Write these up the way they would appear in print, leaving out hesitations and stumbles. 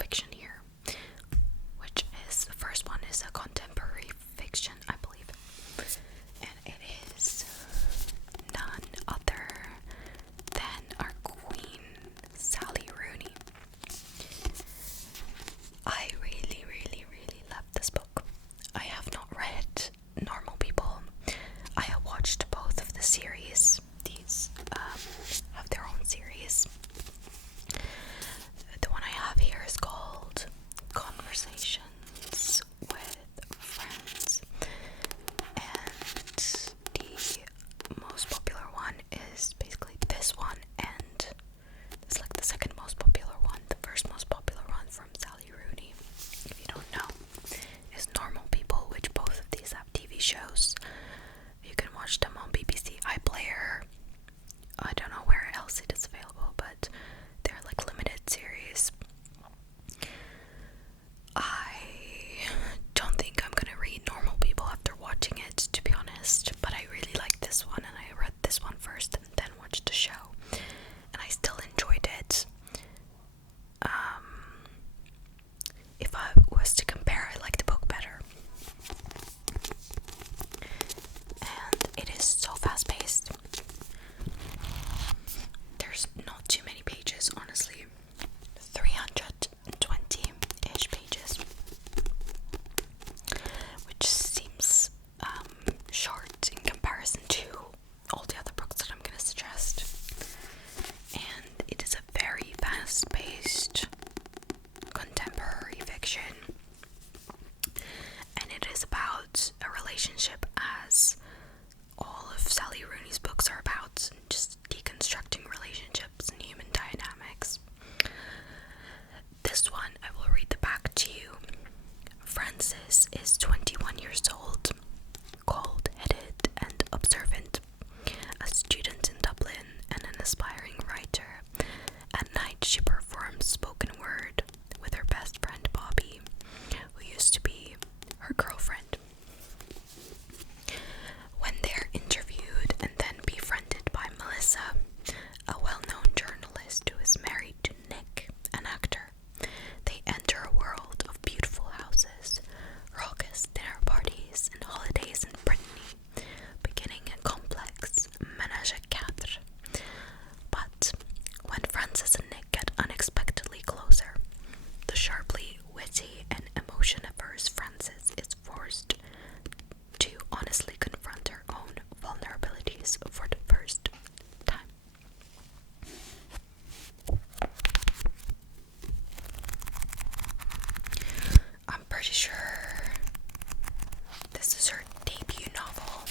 fiction here, which is the first one is a contemporary fiction, I believe, and it is none other than our queen, Sally Rooney. I really, really, really love this book. I have not read Normal People. I have watched both of the series. These have their own series. The one I have here is called Conversations with Friends, and the most popular one is basically this one, and it's like the second most popular one. The first most popular one from Sally Rooney, if you don't know, is Normal People, which both of these have TV shows. You can watch them on BBC iPlayer. I don't know where else it is available, but they're like limited series. I don't think I'm gonna read Normal People after watching it, to be honest, but I really like this one, and I read this one first and then watched the show, and I still enjoyed it. If I was to compare, I like the book better. And it is so fast-paced. There's not too many pages, honestly. 320-ish pages, which seems short in comparison to all the other books that I'm going to suggest. And it is a very fast-paced contemporary fiction, and it is about a relationship, as all of Sally Rooney's books are about, just deconstructing relationships and human dynamics. This one, I will read the back to you. Frances is 21 years old, cold-headed and observant, a student in Dublin and an aspiring writer. At night she performs spoken word with her best friend Bobby, who used to be her girlfriend. When they're interviewed and then befriended by Melissa, a well-known journalist who is married to Nick, an actor, they enter a world of beautiful houses, raucous dinner parties, and holidays in Brittany, beginning a complex ménage à quatre. But when Frances and Nick get unexpectedly closer, the sharply witty and emotion-averse Frances is forced to honestly confront her own vulnerabilities for the first time. I'm pretty sure this is her debut novel.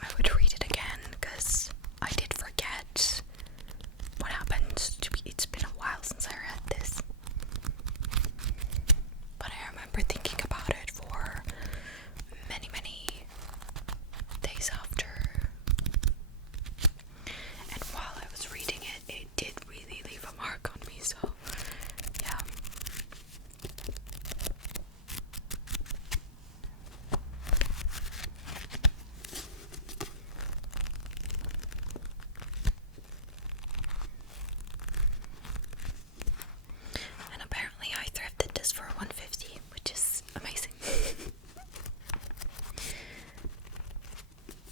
I would read it again because I did forget what happened. It's been a while since I read this, but I remember thinking about it for many, many days after. And while I was reading it, it did really leave a mark on me, so yeah. And apparently I thrifted this for $150, which is amazing.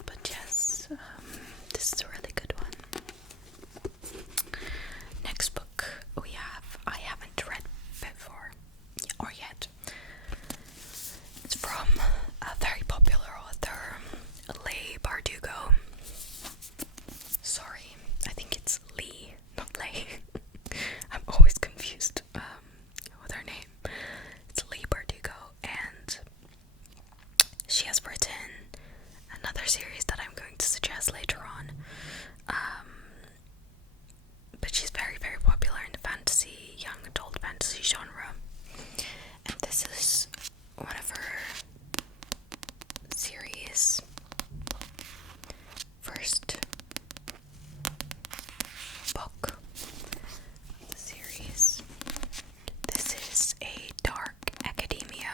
But yes, this is a really good one. Next book I haven't read before, or yet. It's from a very popular author, Leigh Bardugo. Sorry, I think it's Lee, not Leigh. I'm always confused with her name. It's Leigh Bardugo, and she has written another series that I'm going to suggest later on. But she's very, very popular in the fantasy, young adult fantasy genre. And this is one of her series. First book of the series. This is a dark academia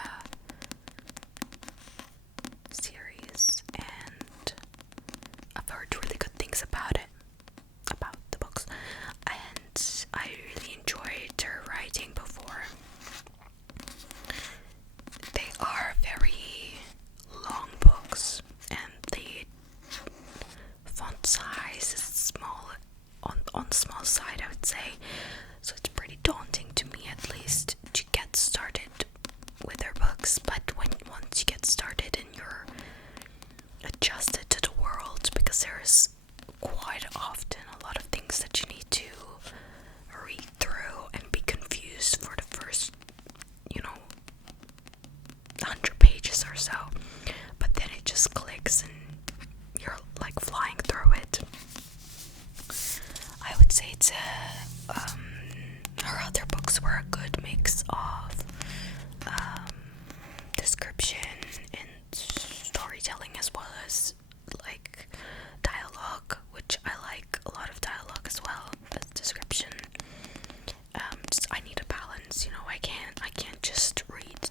books and you're like flying through it. I would say her other books were a good mix of description and storytelling, as well as like dialogue, which I like a lot of dialogue as well as description. I need a balance, you know. I can't just read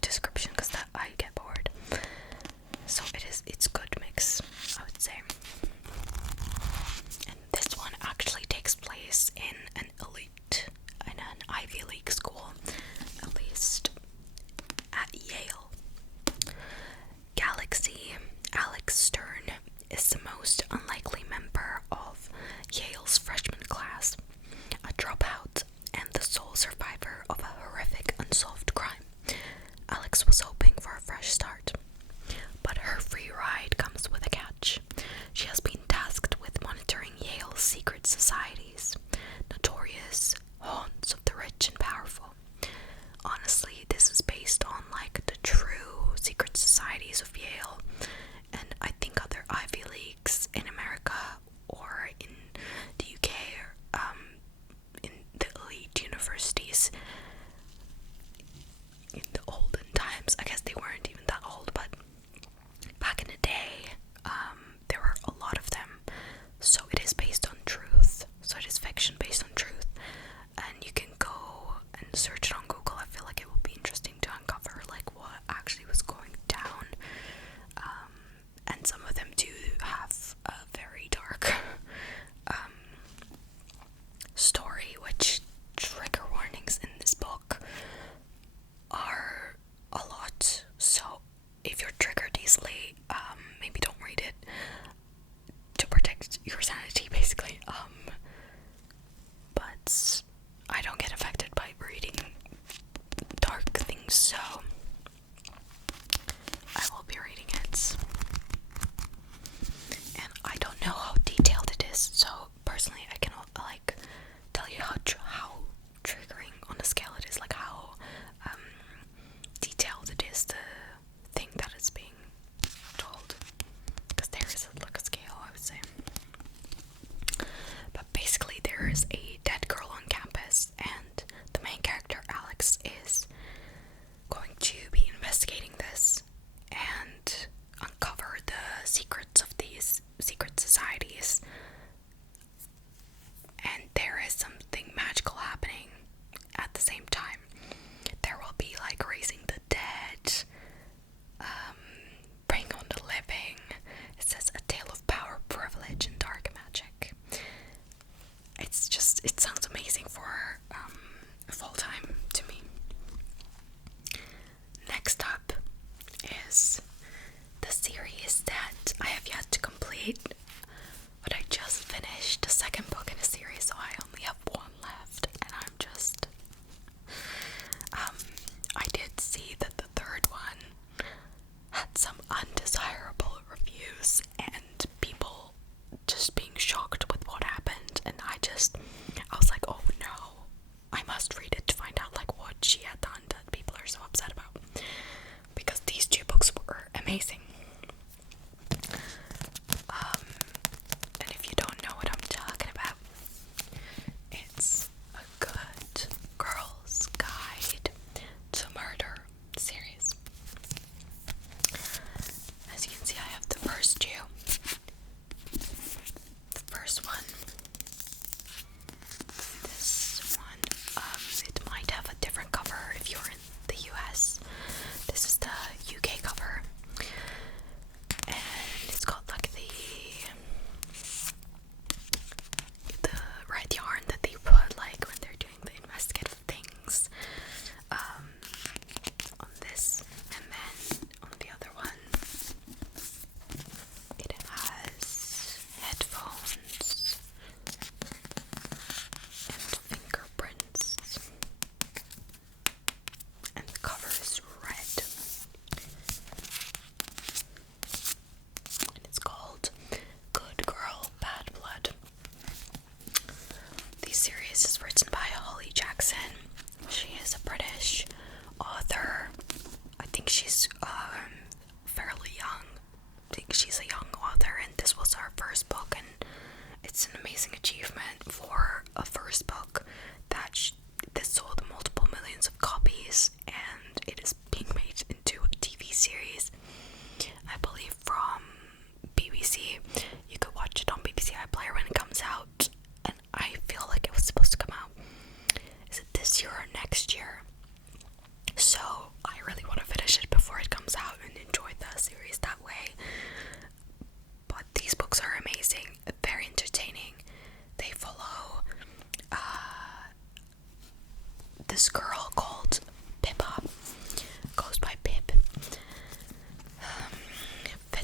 description because that I get bored. So it's good mix, I would say. And this one actually takes place in an Ivy League school, at least at Yale. Galaxy, Alex Stern, is the most unlikely member of Yale's freshman class, a dropout and the sole survivor of a horrific unsolved crime. Alex was hoping for a fresh start, but her free ride comes with a catch. She has been tasked with monitoring Yale's secret societies, notorious haunts of the rich and powerful. Honestly, this is based on like the true secret societies of Yale, and I think other Ivy Leagues in America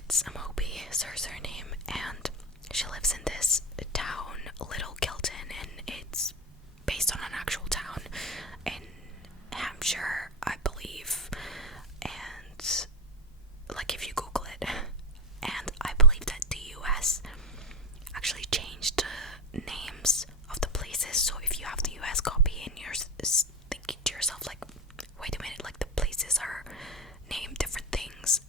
It's a Moby, is her surname, and she lives in this town, Little Kilton, and it's based on an actual town in Hampshire, I believe. And like if you Google it, and I believe that the US actually changed the names of the places. So if you have the US copy and you're thinking to yourself like, wait a minute, like the places are named different things,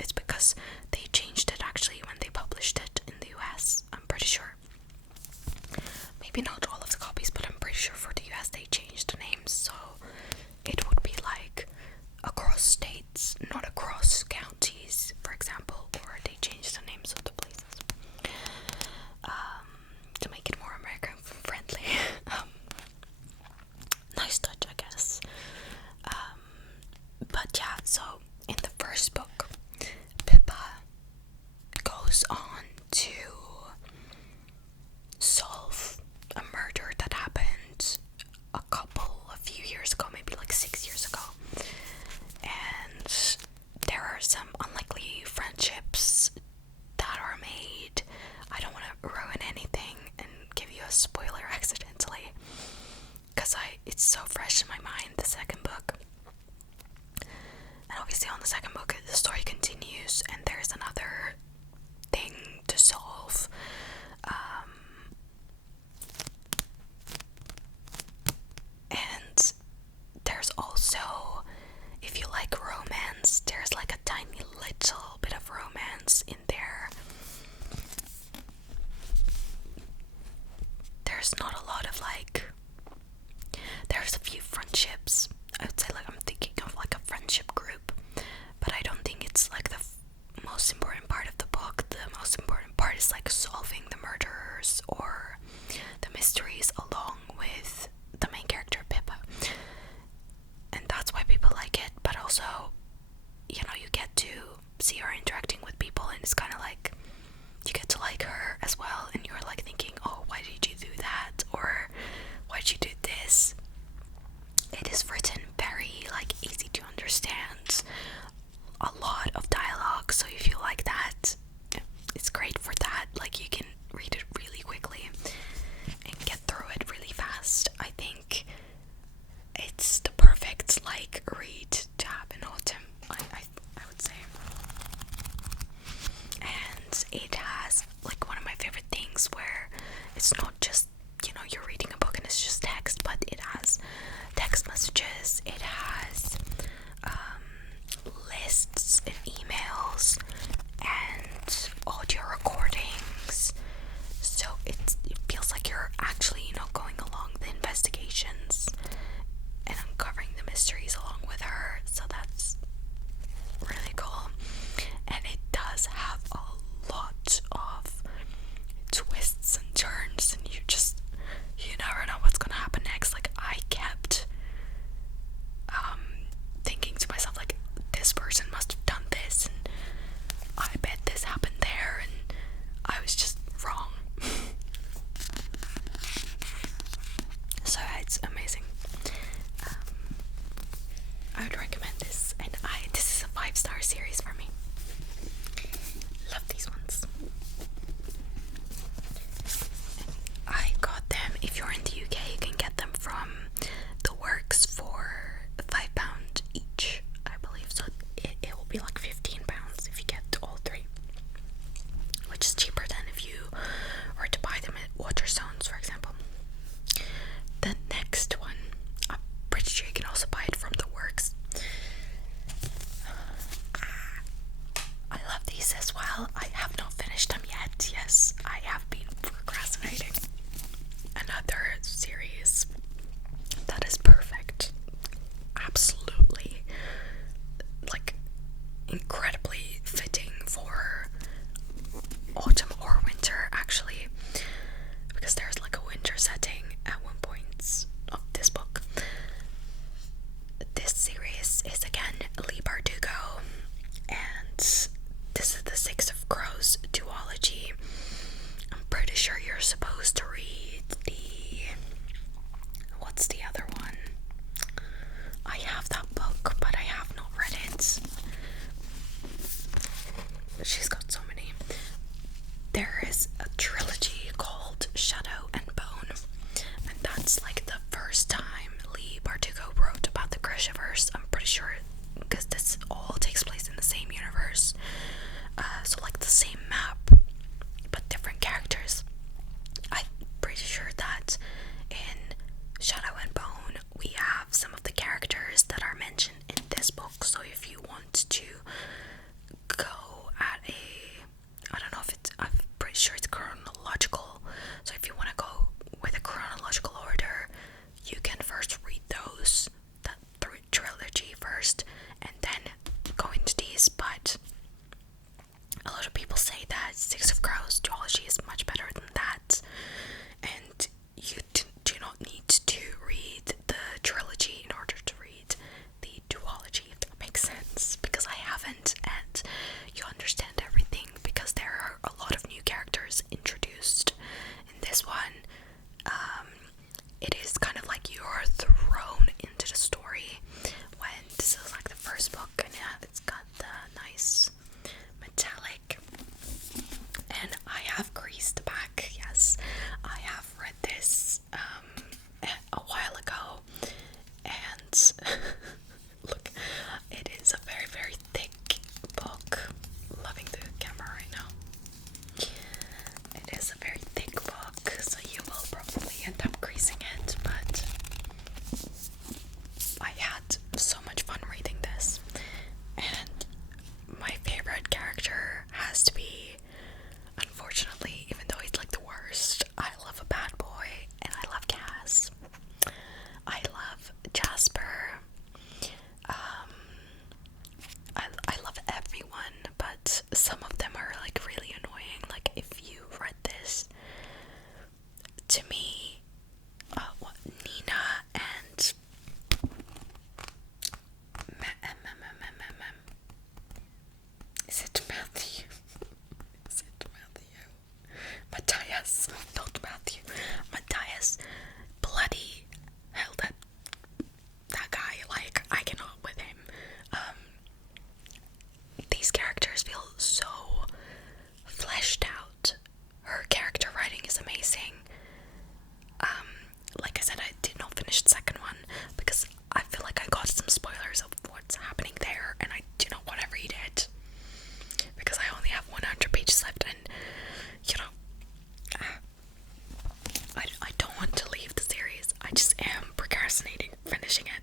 it's because they changed it actually when they published it in the US. I'm pretty sure. Maybe not all of the copies, but I'm pretty sure for the US they changed the names, so it would be like across states, not across counties, for example, or they changed the names of the places to make it more American friendly. Nice touch, I guess. But yeah, so in the first book, Pippa goes on to solve a murder that happened a few years ago, maybe like 6 years ago. And there are some unlikely friendships that are made. I don't want to ruin anything and give you a spoiler accidentally, because it's so fresh in my mind, the second book. And obviously on the second book the story continues and there's another thing to solve. And there's also, if you like romance, there's like a tiny little bit of romance in there. There's not a lot of like, there's a few friendships. I would say like I'm thinking of like a friendship group, but I don't think it's like the most important part of the book. The most important part is like solving the murderers or the mysteries along with the main character Pippa, and that's why people like it. But also, you know, you get to see her interacting with people, and it's kind of like you get to like her as well, and you're like thinking, oh, why did you do that, or why did you do this? It is written very like easy to understand, a lot of dialogue, so if you like that, it's great for that. Like you can read it really quickly and get through it really fast. I think it's the perfect like read to have in autumn, I would say. And it has like one of my favorite things where it's not just, you know, you're reading a book and it's just text, but it has text messages, it has lists and emails and audio recordings, so it feels like you're actually, you know, going along the investigations and uncovering the mysteries along with her, so that's really cool. And it does have a lot of twists and turns, and you never know what's gonna happen next. Like I kept thinking to myself like, this person must have done this, and I bet this happened there, and I was just wrong. So it's amazing. I would recommend this, and this is a 5-star series for me. Love these ones. I got them, if you're in the UK, you can get them from the Works for £5 each, I believe. So it will be like £15 if you get all three, which is cheaper than if you were to buy them at Waterstones, for example. The next one, I'm pretty sure you can also buy it from the Works. I love these as well. I have not finished them yet. Yes, I have been procrastinating. Another series that is perfect. Absolutely, like, incredibly fitting for autumn or winter, actually, because there's like a winter setting at one point of this book. This series is again Leigh Bardugo, and this is the Six of Crows duology. I'm pretty sure you're supposed to read what's the other one? I have that book, but I have not read it. she's got so many. There is a trilogy called Shadow and Bone, and that's like the first time Lee Bardugo wrote about the Grishaverse. I'm pretty sure, because this all takes place in the same universe, so like the same map, but different characters. I'm pretty sure that in Shadow and Bone we have some of the characters that are mentioned in this book. So if you want to go at I don't know if it's, I'm pretty sure it's chronological. So if you want to go with a chronological order, you can first read that trilogy first, and then go into these. But a lot of people say that Six of Crows duology is much better than that, and you do not need to read the trilogy in order to read the duology, if that makes sense, because I haven't, and you understand everything because there are a lot of new characters introduced in this one. It is kind of like you're thrown into the story when this is like the first book, and yeah, it's got the nice metallic, and I have creased back. Yes, I have read this a while ago, and look, it is a very, very thick book. Loving the camera right now. It is a very thick book, so you will probably end up creasing it, but I had so much fun reading this, and my favorite character has to be, unfortunately, even though he's like the worst, I love a bad boy, and I love Cass. I love Jasper. I love everyone, but some of them are like really annoying. Like if you read this, to me, Nina and is it Matthew? Is it Matthew? Matthias, not Matthew. Matthias, bloody hell, that guy, like, I cannot with him. These characters feel so fleshed out. Her character writing is amazing. Like I said, I did not finish the second one because I feel like I got some spoilers of what's happening there, and I do not want to read it because I only have 100 pages left, and you know, I don't want to leave the series. I just am procrastinating finishing it.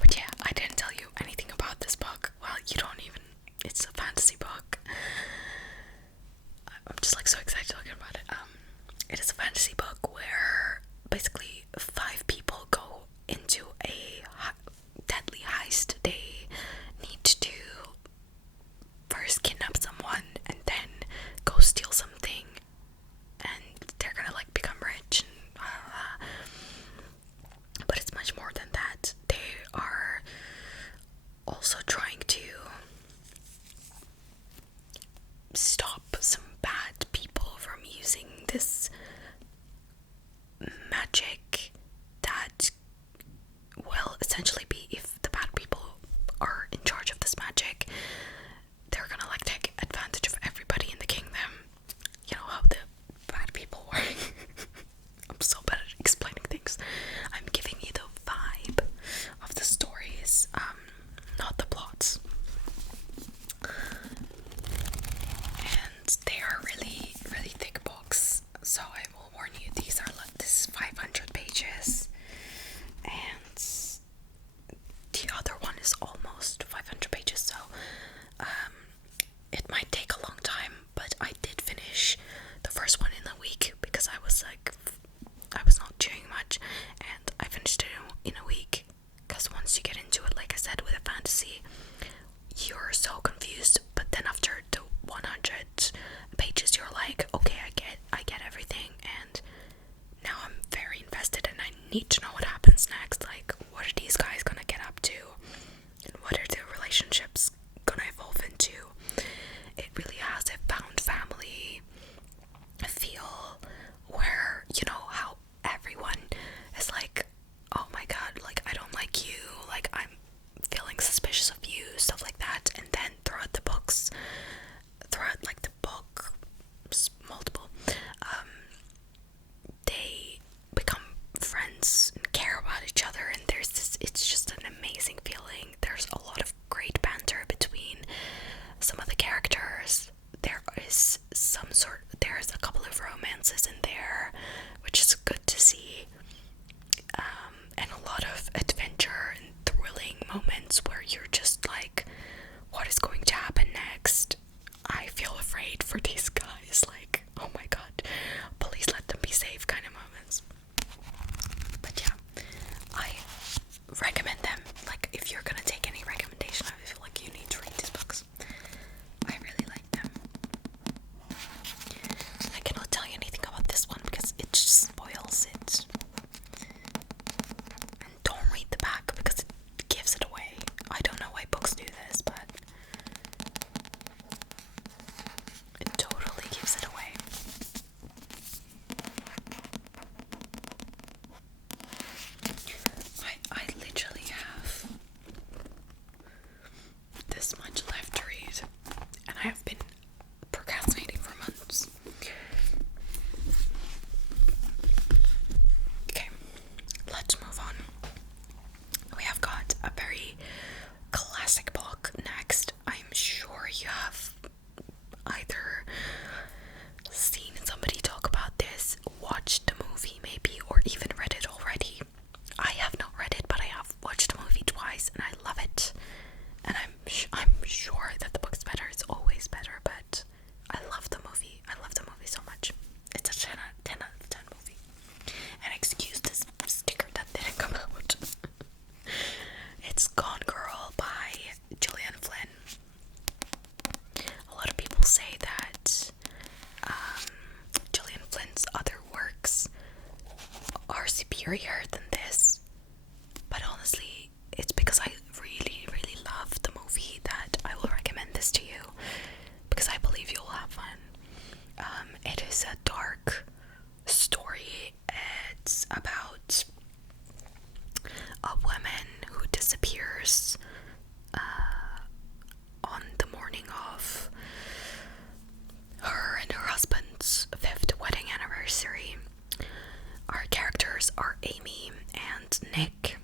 But yeah, I didn't tell you anything about this book. Well, you don't even, it's a fantasy book. I'm just like so excited talking about it. It is a fantasy book where basically 5 people go into a deadly heist. They need to first kidnap someone and then go steal something, and they're gonna like become rich and but it's much more than that. They are also trying to stop some bad people from using this magic that will essentially be, if the bad people are in charge of this magic, they're gonna like take advantage of everybody in the kingdom. You know how the bad people work. I'm so bad at explaining things. I'm giving you the vibe of the stories, not the plots. before that the book's better, it's always better, but I love the movie. I love the movie so much. It's a 10 out of 10 movie. And excuse this sticker that didn't come out. It's Gone Girl by Gillian Flynn. A lot of people say that Gillian Flynn's other works are superior than this, but honestly, it's because I really, really love the movie that I will recommend this to you, because I believe you'll have fun. It is a dark story. It's about a woman who disappears on the morning of her and her husband's 5th wedding anniversary. Our characters are Amy and Nick.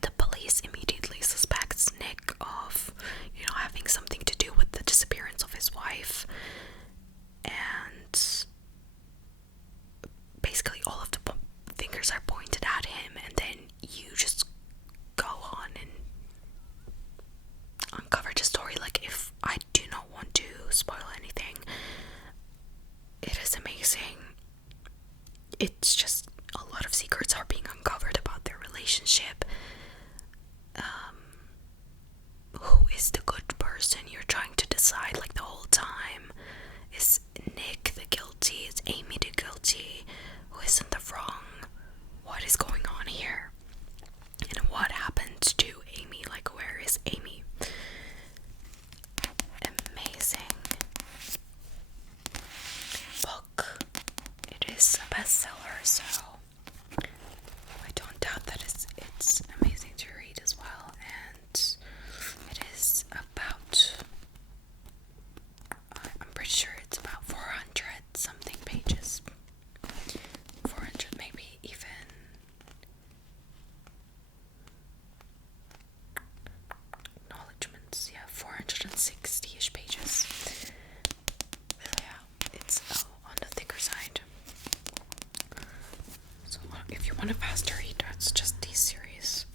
The police immediately suspects Nick of, having something to do with the disappearance of his wife. And basically all of the fingers are pointed at him, and then you just go on and uncover the story. Like, if I do not want to spoil anything, it is amazing. It's just a lot of secrets are being uncovered about their relationship. Who is the good person? You're trying to decide, like, the whole time. Is Nick the guilty? Is Amy the guilty? Who is in the wrong? What is going on here? And what happened to Amy? Like, where is Amy? Amazing book. It is a bestseller, so I don't doubt that it's amazing to read as well. And it is about, I'm pretty sure it's about 400 something pages. 400, maybe even acknowledgements. Yeah, 460-ish pages. Yeah, it's on the thicker side. So if you want a faster read, that's just these series.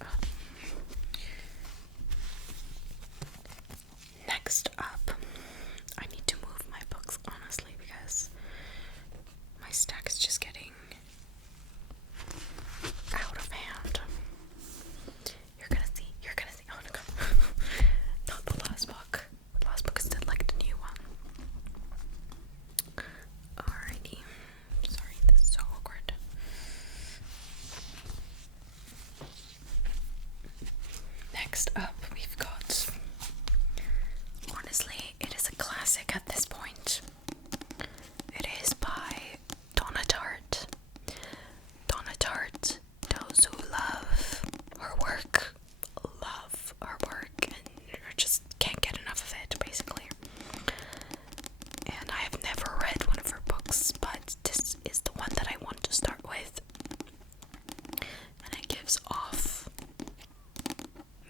Next up, I need to move my books, honestly, because my stack is just getting out of hand. You're gonna see. Oh no, God. Not the last book. The last book is the new one. Alrighty. Sorry, this is so awkward. Next up, we've got, honestly, it is a classic at this point. It is by Donna Tartt. Donna Tartt, those who love her work, and just can't get enough of it, basically. And I have never read one of her books, but this is the one that I want to start with. And it gives off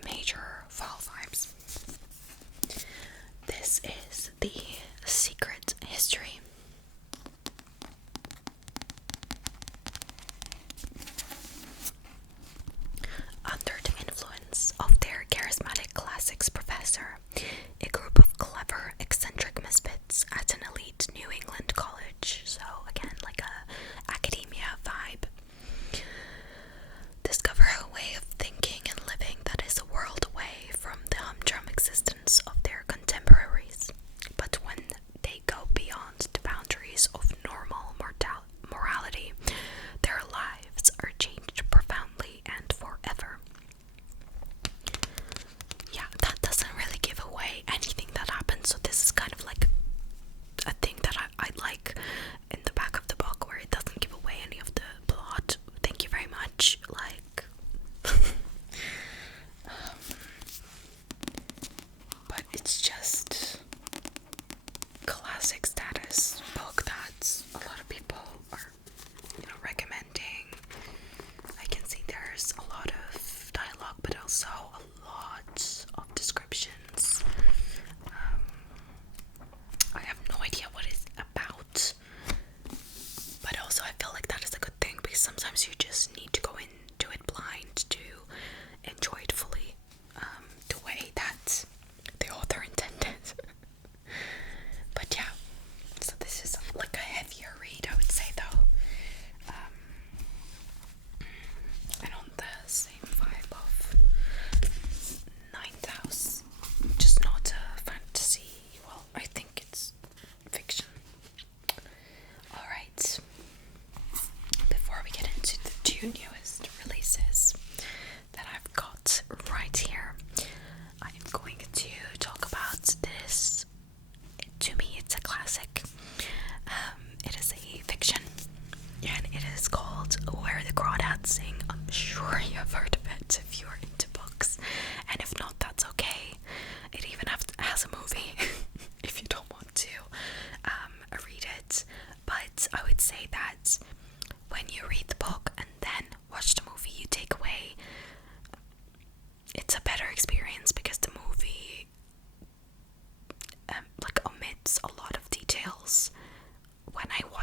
major fall vibes. This is The Secret History. Under the influence of their charismatic classics professor, a group of clever, eccentric misfits at an elite New England college, so again, like a academia vibe, discover a way of thinking and living that is a world away from the humdrum existence of their contemporaries. But when they go beyond the boundaries of normal morality, their lives are changed profoundly and forever. Yeah, that doesn't really give away anything that happens, so this is kind of like a thing that I like in the back of the book, where it doesn't give away any of the plot. Thank you very much. Like, but it's just classic status book that a lot of people are, recommending. I can see there's a lot of dialogue, but also a lot of descriptions. I have no idea what it's about, but also I feel like that is a good thing, because sometimes you just need to go into it blind to enjoy it fully, the way that the author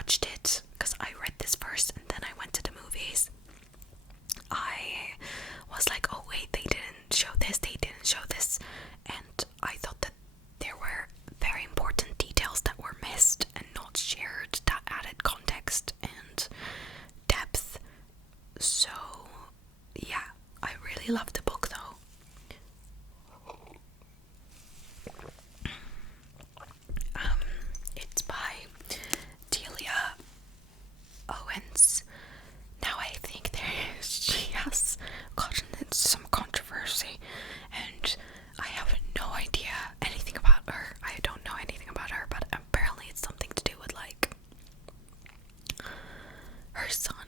watched it, because I read this first and then I went to the movies, I was like, oh wait, they didn't show this, and I thought that there were very important details that were missed and not shared that added context and depth. So yeah, I really loved the book though. It's by Delia Owens. Now I think she has gotten into some controversy, and I have no idea anything about her. I don't know anything about her, but apparently it's something to do with like her son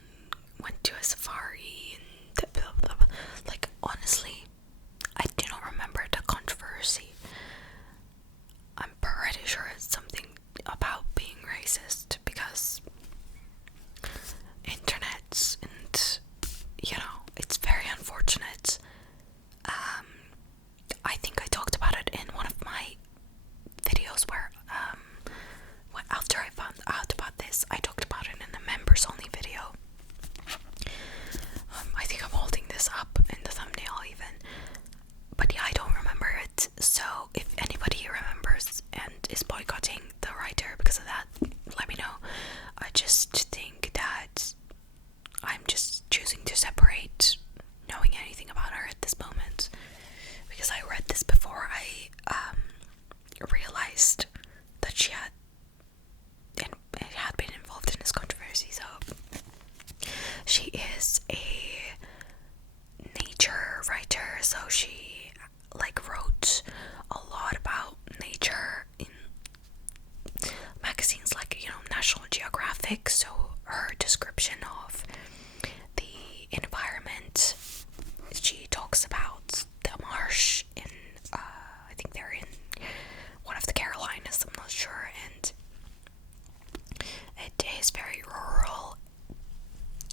went to a safari and blah, blah, blah. Like honestly, I do not remember the controversy. I'm pretty sure it's something about being racist, because internet, and you know, it's very unfortunate. I think I talked about it in one of my videos where after I found out about this, I talked about it in the members only video. I think I'm holding this up in the thumbnail even, but yeah, I don't remember it. So if anybody remembers and is boycotting the writer because of that, let me know. I just think that I'm just choosing to separate knowing anything about her at this moment, because I read this before I realized that she had been involved in this controversy. So she is a nature writer, so she like wrote a lot about nature in magazines like, you know, National Geographic. So her description of the environment, she talks about the marsh in I think they're in one of the Carolinas, I'm not sure, and it is very rural.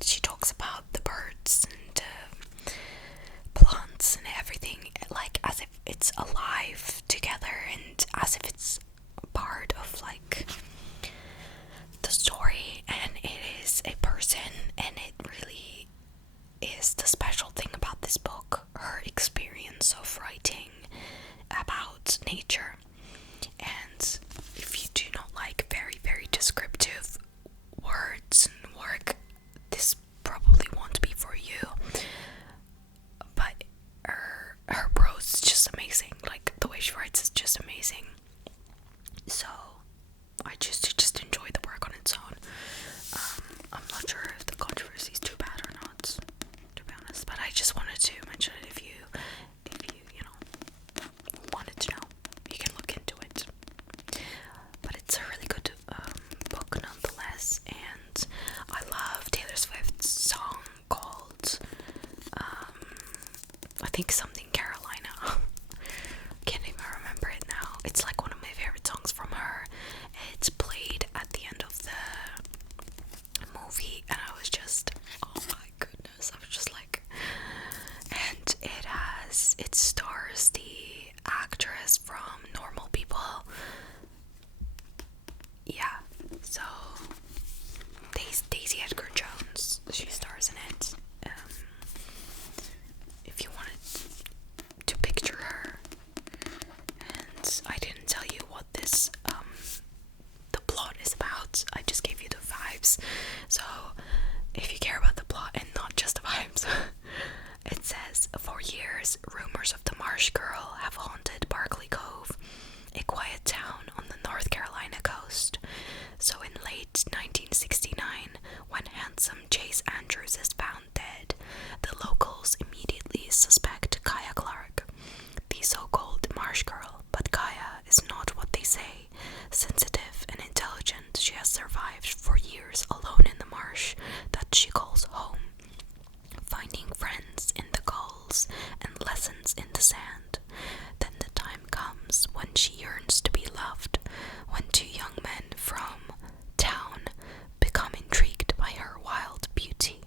She talks about the birds and plants and everything, like as if it's alive together and as if it's part of like the story, and it is a person, and it really is the special thing about this book, her experience of writing about nature. And if you do not like very, very descriptive words and work, this probably won't be for you. But her prose is just amazing. Like the way she writes is just amazing. So I choose to just enjoy the work on its own. I'm not sure if the controversy is too bad or not, to be honest. But I just wanted to mention it. If you wanted to know, you can look into it. But it's a really good book nonetheless, and I love Taylor Swift's song called I think something Carolina. Can't even remember it now. It's like one of my favorite songs from her. It's played at the end of the movie, and I was just, oh my goodness, I was just like, and it stars the actress from Normal People. Yeah, so Daisy Edgar Jones, she stars in it. If you wanted to picture her, and I didn't tell you what this the plot is about, I just gave you the vibes. So if you care about the plot and not just the vibes, it says, for years rumors of the Marsh Girl have haunted Barkley Cove, a quiet town on the North Carolina coast. So in late 1969, when handsome Chase Andrews is found dead, the locals immediately suspect Kaya Clark, the so-called Marsh Girl. But Kaya is not what they say. Sensitive and intelligent, she has survived for years alone in the marsh that she calls home, finding friends in the gulls and lessons in the sand. Then the time comes when she yearns to be loved, when two young men from town become intrigued by her wild beauty.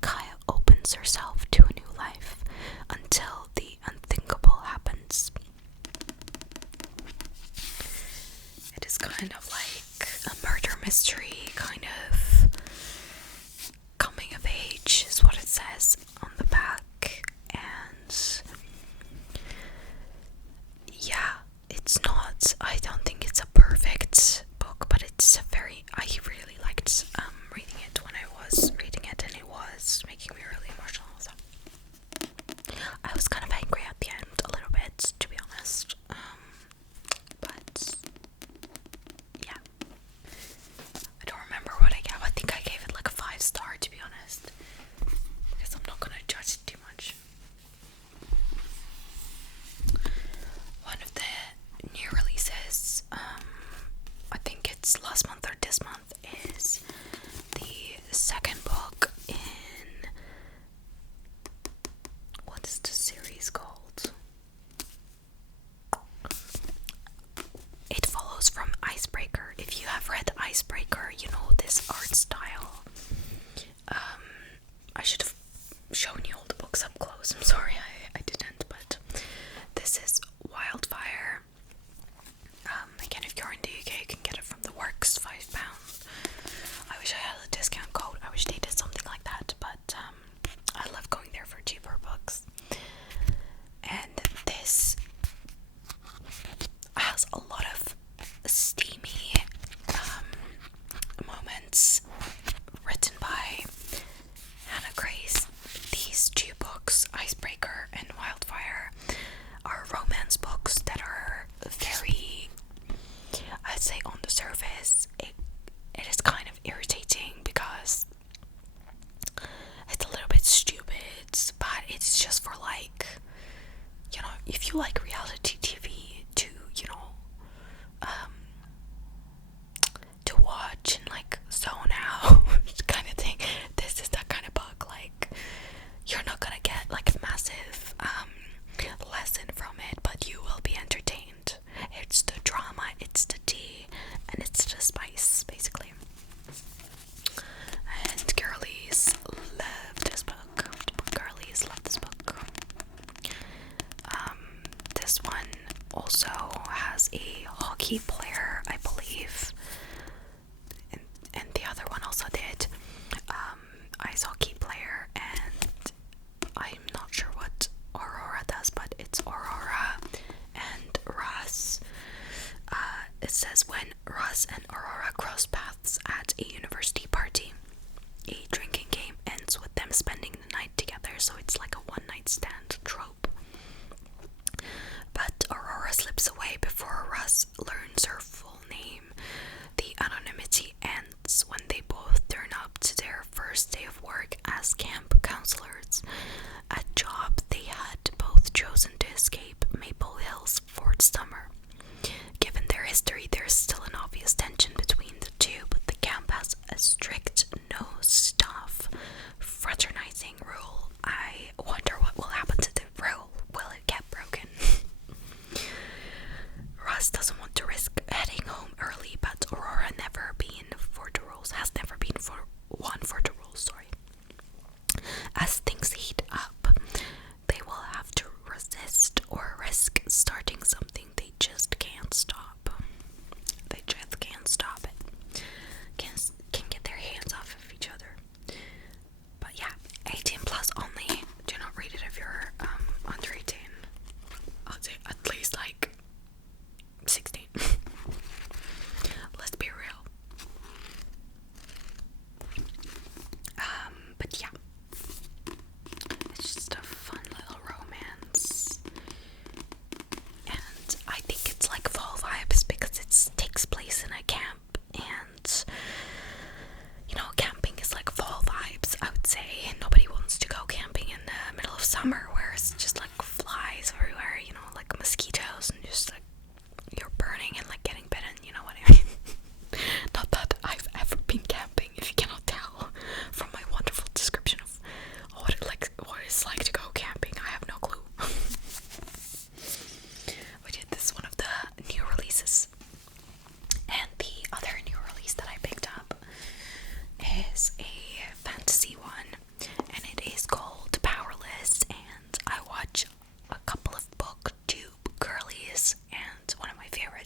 Kaya opens herself to a new life until the unthinkable happens. It is kind of like a murder mystery, kind of coming of age is what it says on the back. And yeah, it's not, I don't think it's a perfect book, but it's a very, I really liked reading it when I was reading it, and it was making me really emotional. So I was kind of angry at the end a little bit, to be honest. But yeah, I don't remember what I gave. I think I gave it like a 5-star, to be honest, because I'm not gonna judge it too much. One of the new releases, I think it's last month or this month, is the second book in, what is the series called? It follows from Icebreaker. If you have read Icebreaker, you know this art style. I should have shown you all the books up close. I'm sorry I didn't, but this is Wildfire. Again, if you're in the UK, you can get it from the Works, £5. I wish I had a discount code. I wish they did something like that, but I love going there for cheaper books. And this has a lot of steamy moments written by Hannah Grace. These two books, Icebreaker and Wildfire, are romance books that are very, I'd say on the surface, it is kind of irritating because it's a little bit stupid, but it's just for, like, you know, if you like reality TV to, you know, to watch and like zone out kind of thing, this is that kind of book. Like, you're not gonna get like a massive lesson from it, but you will be entertained. It's the drama, it's the tea, and it's the spice, basically. And girlies love this book. Girlies love this book. This one also has a hockey player, I believe, and the other one also did. Ice hockey player, and I'm not sure what Aurora does, but it's Aurora and Russ. It says, when Russ and Aurora cross paths at a university party, a drinking game ends with them spending the night together, so it's like a one-night stand trope. But Aurora slips away before Russ learns her full name. The anonymity ends when they both turn up to their first day of work as camp counselors, a job they had both chosen to escape Maple Hills for the summer. Given their history, there's still an obvious tension between the two, but the camp has a strict no-stuff fraternizing rule. I wonder what will happen to the rule. Will it get broken? Russ doesn't want to risk heading home early, but Aurora has never been for the rules, sorry. As things heat up, they will have to resist or risk starting something they just can't stop. They just can't stop it. Can get their hands off of each other. But yeah, 18 plus only. Do not read it if you're under 18. I'd say at least like 16.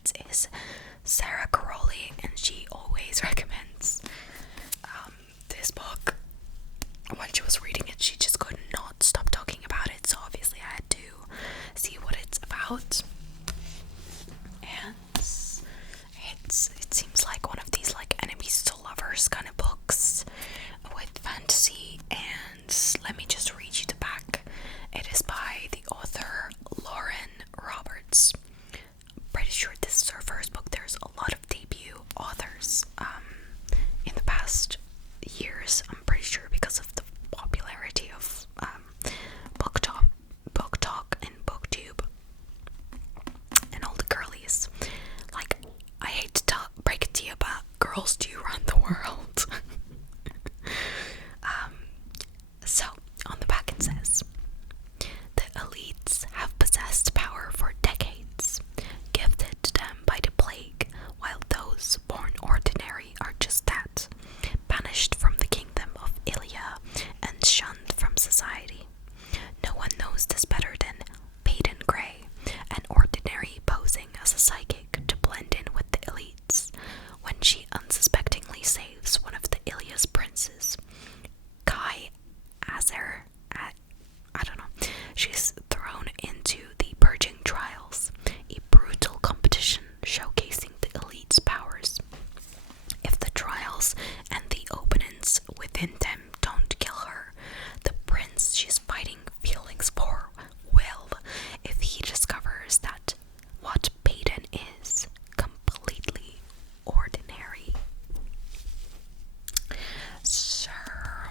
recommends is Sarah Caroli, and she always recommends this book. When she was reading it, she just could not stop talking about it, so obviously I had to see what it's about. And it seems like one of these like enemies to lovers kind of books with fantasy. And let me just read you the back. It is by the author Lauren Roberts. Pretty sure this is her first book. There's a lot of debut authors in the past years, I'm pretty sure, because of the popularity of book talk and booktube and all the girlies. Like, I hate to break it to you, but girls do run the world. So on the back it says, the elites have possessed power for decades, gifted to them by the plague, while those born ordinary are just that, banished from the kingdom of Ilia and shunned from society. No one knows this better than Peyton Gray, an ordinary posing as a psychic to blend in with the elites, when she unsuspectingly saves one of the Ilia's princes, Kai Azer. I don't know. She's thrown into the purging trials, a brutal competition showcasing the elite's powers. If the trials and the opponents within them don't kill her, the prince she's fighting feelings for will, if he discovers that what Peyton is completely ordinary. Sure.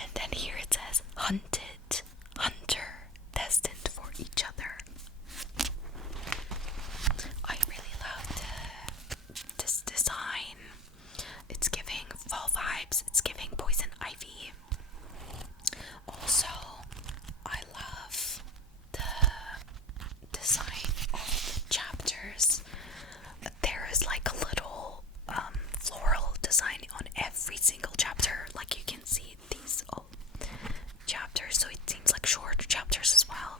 And then here it says, hunted, hunter, destined for each other. I really love this design. It's giving fall vibes. It's giving poison ivy. Also, I love the design of the chapters. There is like a little floral design on every single chapter. Like, you can see these chapters, so it seems like short chapters as well.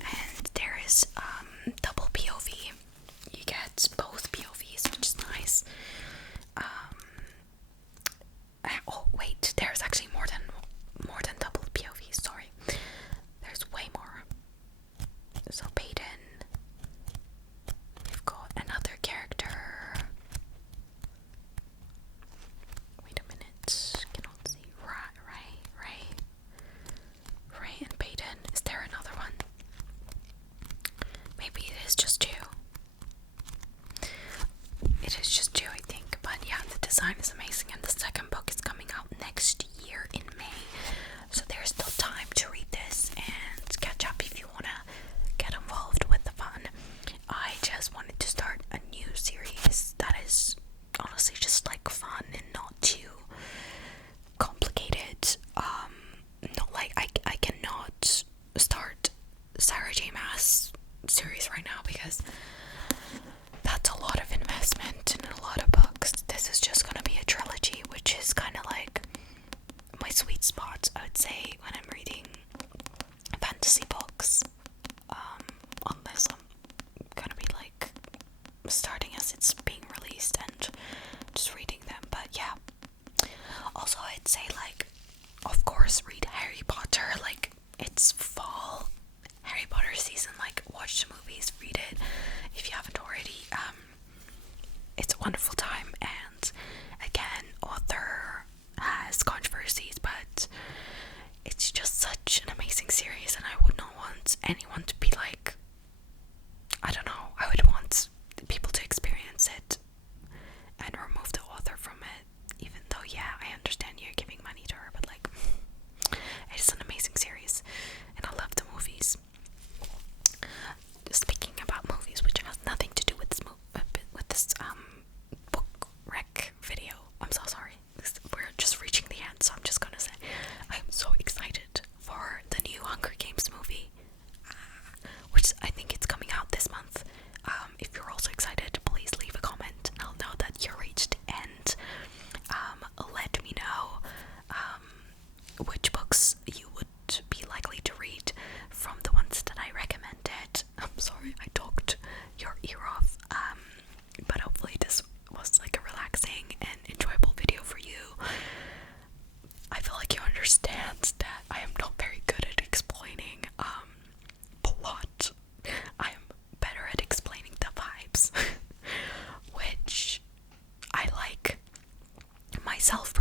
And there is double POV. You get both POVs, which is nice. Oh wait, there's actually more than double POVs. Sorry, there's way more. So Peyton, we've got another character. Wait a minute, cannot see. Ray and Peyton. Is there another one? Maybe it is just two. It is just two, I think. But yeah, the design is amazing, and the second book is coming out next year in May. So there's still time to read this and catch up if you want to get involved with the fun. I just wanted to start a new series that is honestly just like fun and not too complicated. Not like I cannot start Sarah J. Maas series right now because that's a lot of investment and a lot of books. This is just gonna be a trilogy, which is kind of like my sweet spot, I would say, when I'm reading fantasy books. Unless I'm gonna be like starting as it's being released and just reading them. But yeah. Also, I'd say, like, of course, read Harry Potter. Like, it's fall, Harry Potter season. Like, watch the movies, read it. sorry I talked your ear off. But hopefully this was like a relaxing and enjoyable video for you. I feel like you understand that I am not very good at explaining plot. I am better at explaining the vibes, which I like myself